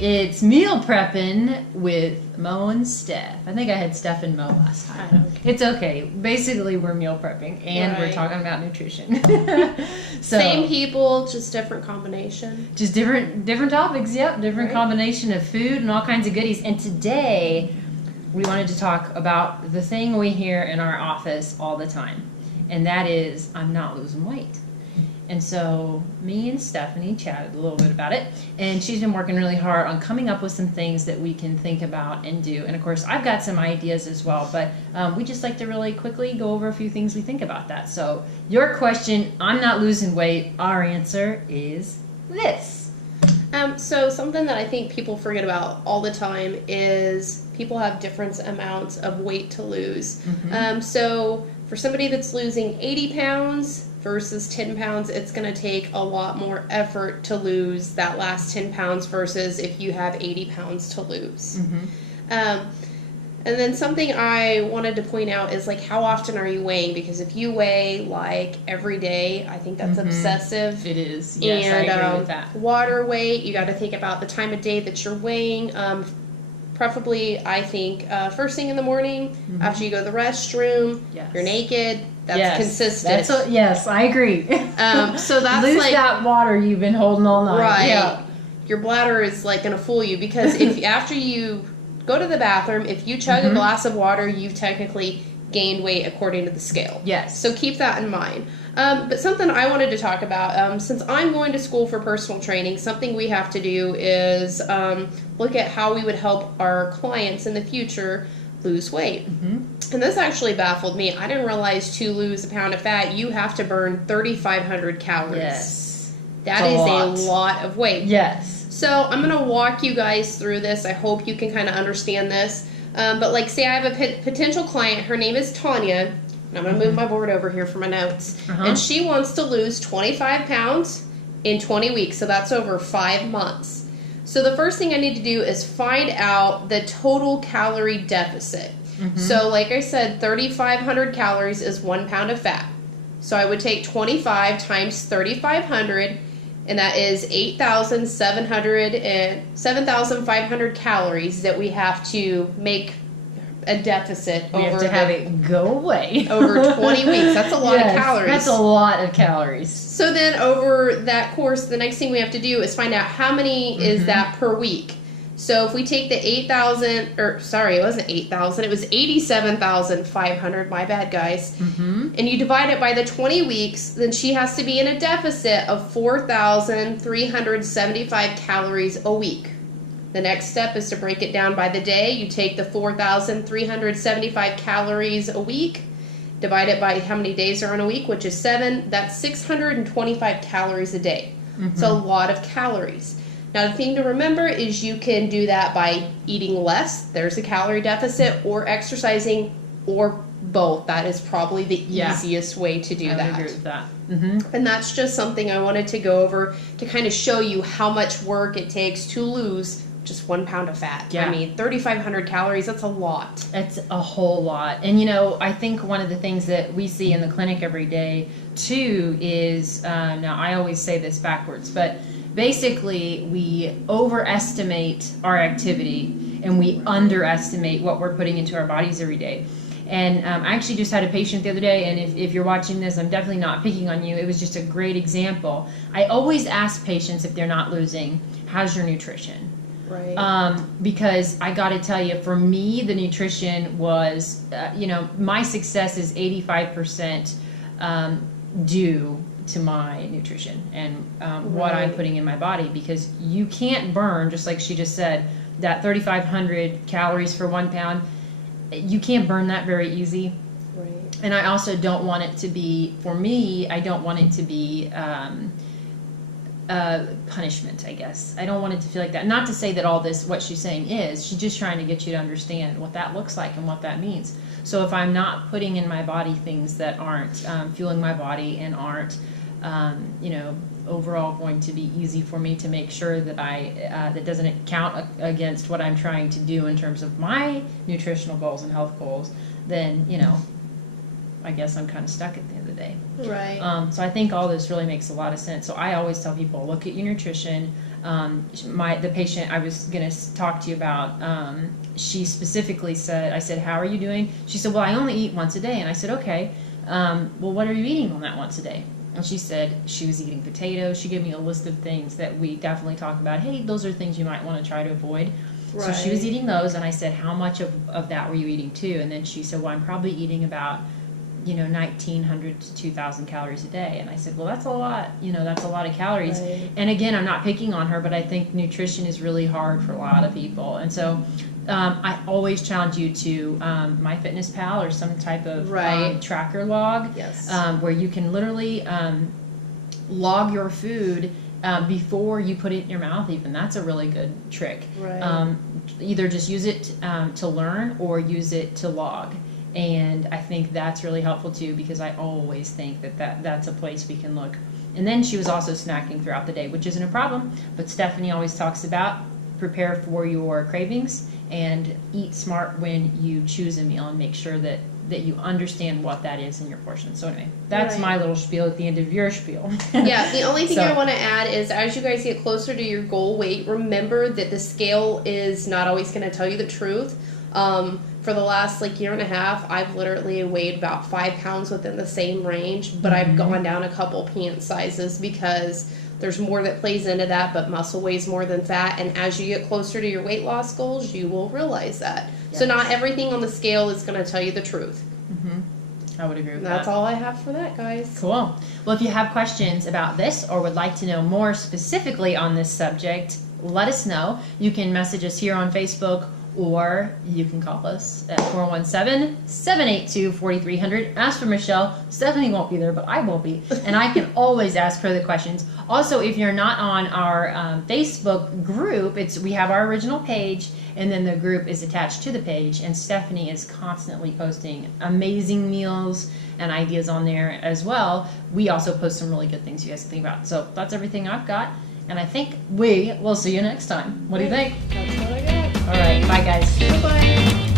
It's meal prepping with Mo and Steph. I think I had Steph and Mo last time. It's okay. Basically, we're meal prepping and we're talking about nutrition. So, same people, just different combination. Just different topics. Yep, different combination of food and all kinds of goodies. And today, we wanted to talk about the thing we hear in our office all the time, and that is, I'm not losing weight. And so me and Stephanie chatted a little bit about it, and she's been working really hard on coming up with some things that we can think about and do. And of course, I've got some ideas as well, but we just like to really quickly go over a few things we think about that. So your question, I'm not losing weight, our answer is this. So something that I think people forget about all the time is people have different amounts of weight to lose. So for somebody that's losing 80 pounds versus 10 pounds, it's going to take a lot more effort to lose that last 10 pounds versus if you have 80 pounds to lose. And then something I wanted to point out is, like, how often are you weighing? Because if you weigh, like, every day, I think that's obsessive. It is. Yes, and, I agree with that. Water weight, you got to think about the time of day that you're weighing. Preferably, I think, first thing in the morning, after you go to the restroom, you're naked. That's consistent. Yes, I agree. So that's lose like that water you've been holding all night. Right. Yeah. Your bladder is like going to fool you, because if after you go to the bathroom, if you chug a glass of water, you've technically gained weight according to the scale. Yes. So keep that in mind. But something I wanted to talk about, since I'm going to school for personal training, something we have to do is look at how we would help our clients in the future lose weight. And this actually baffled me. I didn't realize to lose a pound of fat, you have to burn 3,500 calories. Yes. That is a lot of weight. Yes. So I'm going to walk you guys through this. I hope you can kind of understand this. But like, say I have a potential client. Her name is Tanya. And I'm going to move my board over here for my notes. And she wants to lose 25 pounds in 20 weeks. So that's over 5 months. So the first thing I need to do is find out the total calorie deficit. So like I said, 3,500 calories is 1 pound of fat. So I would take 25 times 3,500, and that is 7,500 calories that we have to make a deficit. We have to have it go away. Over 20 weeks. That's a lot of calories. That's a lot of calories. So then over that course, the next thing we have to do is find out how many is that per week. So if we take the 8,000, or sorry, it wasn't 8,000, it was 87,500, my bad, guys. And you divide it by the 20 weeks, then she has to be in a deficit of 4,375 calories a week. The next step is to break it down by the day. You take the 4,375 calories a week, divide it by how many days are in a week, which is 7. That's 625 calories a day. It's a lot of calories. Now, the thing to remember is you can do that by eating less. There's a calorie deficit, or exercising, or both. That is probably the easiest way to do that. I agree with that. And that's just something I wanted to go over to kind of show you how much work it takes to lose just 1 pound of fat. Yeah. I mean, 3,500 calories, that's a lot. It's a whole lot. And, you know, I think one of the things that we see in the clinic every day, too, is, now I always say this backwards, but basically we overestimate our activity and we underestimate what we're putting into our bodies every day. And I actually just had a patient the other day, and if you're watching this, I'm definitely not picking on you. It was just a great example. I always ask patients, if they're not losing, how's your nutrition? Right. Because I got to tell you, for me, the nutrition was, you know, my success is 85% due to my nutrition and what I'm putting in my body, because you can't burn, just like she just said, that 3,500 calories for 1 pound. You can't burn that very easy. Right. And I also don't want it to be, for me, I don't want it to be punishment, I guess. I don't want it to feel like that. Not to say that all this, what she's saying is, she's just trying to get you to understand what that looks like and what that means. So if I'm not putting in my body things that aren't fueling my body and aren't, you know, overall going to be easy for me to make sure that that doesn't count against what I'm trying to do in terms of my nutritional goals and health goals, then, you know, I guess I'm kind of stuck at the end of the day. Right. So I think all this really makes a lot of sense. So I always tell people, look at your nutrition. The patient I was going to talk to you about, she specifically said, I said, how are you doing? She said, well, I only eat once a day. And I said, okay, well, what are you eating on that once a day? And she said she was eating potatoes. She gave me a list of things that we definitely talk about. Hey, those are things you might want to try to avoid. Right. So she was eating those, and I said, how much of that were you eating too? And then she said, well, I'm probably eating about 1,900 to 2,000 calories a day. And I said, well, that's a lot. That's a lot of calories. Right. And again, I'm not picking on her, but I think nutrition is really hard for a lot of people. And so I always challenge you to MyFitnessPal or some type of tracker log, yes. Where you can literally log your food before you put it in your mouth. Even that's a really good trick. Right. Either just use it to learn or use it to log. And I think that's really helpful too, because I always think that's a place we can look. And then she was also snacking throughout the day, which isn't a problem, but Stephanie always talks about prepare for your cravings and eat smart when you choose a meal, and make sure that you understand what that is in your portion. So anyway, that's my little spiel at the end of your spiel. Yeah, the only thing I want to add is, as you guys get closer to your goal weight, remember that the scale is not always going to tell you the truth. For the last year and a half, I've literally weighed about 5 pounds within the same range, but I've gone down a couple pant sizes because there's more that plays into that, but muscle weighs more than fat. And as you get closer to your weight loss goals, you will realize that. Yes. So not everything on the scale is going to tell you the truth. I would agree with that. That's all I have for that, guys. Cool. Well, if you have questions about this or would like to know more specifically on this subject, let us know. You can message us here on Facebook, or you can call us at 417-782-4300. Ask for Michelle. Stephanie won't be there, but I will be. And I can always ask her the questions. Also, if you're not on our Facebook group, we have our original page, and then the group is attached to the page. And Stephanie is constantly posting amazing meals and ideas on there as well. We also post some really good things you guys can think about. So that's everything I've got. And I think we will see you next time. What do you think? That's what I got. All right. Bye, guys. Bye-bye.